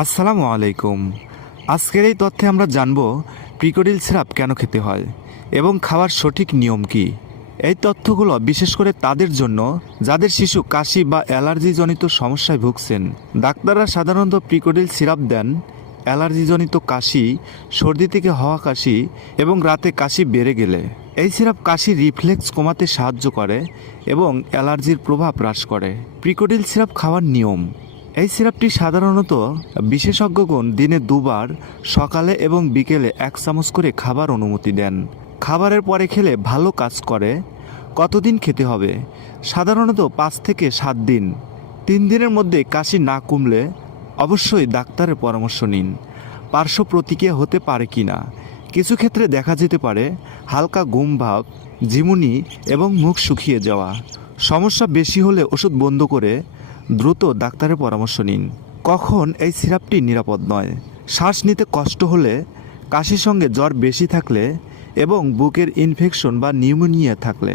আসসালামু আলাইকুম। আজকের এই তথ্যে আমরা জানব প্রিকোডিল সিরাপ কেন খেতে হয় এবং খাওয়ার সঠিক নিয়ম কি? এই তথ্যগুলো বিশেষ করে তাদের জন্য, যাদের শিশু কাশি বা অ্যালার্জিজনিত সমস্যায় ভুগছেন। ডাক্তাররা সাধারণত প্রিকোডিল সিরাপ দেন, অ্যালার্জিজনিত কাশি, সর্দি থেকে হওয়া কাশি এবং রাতে কাশি বেড়ে গেলে। এই সিরাপ কাশি রিফ্লেক্স কমাতে সাহায্য করে এবং অ্যালার্জির প্রভাব হ্রাস করে। প্রিকোডিল সিরাপ খাওয়ার নিয়ম এই সিরাপটি সাধারণত বিশেষজ্ঞগণ দিনে দুবার, সকালে এবং বিকেলে এক চামচ করে খাবার অনুমতি দেন। খাবারের পরে খেলে ভালো কাজ করে। কতদিন খেতে হবে? সাধারণত পাঁচ থেকে সাত দিন। তিন দিনের মধ্যে কাশি না কমলে অবশ্যই ডাক্তারের পরামর্শ নিন। পার্শ্ব প্রতিক্রিয়া হতে পারে কি না? কিছু ক্ষেত্রে দেখা যেতে পারে, হালকা গুম ভাব, ঝিমুনি এবং মুখ শুকিয়ে যাওয়া। সমস্যা বেশি হলে ওষুধ বন্ধ করে দ্রুত ডাক্তারের পরামর্শ নিন। কখন এই সিরাপটি নিরাপদ নয়? শ্বাস নিতে কষ্ট হলে, কাশির সঙ্গে জ্বর বেশি থাকলে এবং বুকের ইনফেকশন বা নিউমোনিয়া থাকলে।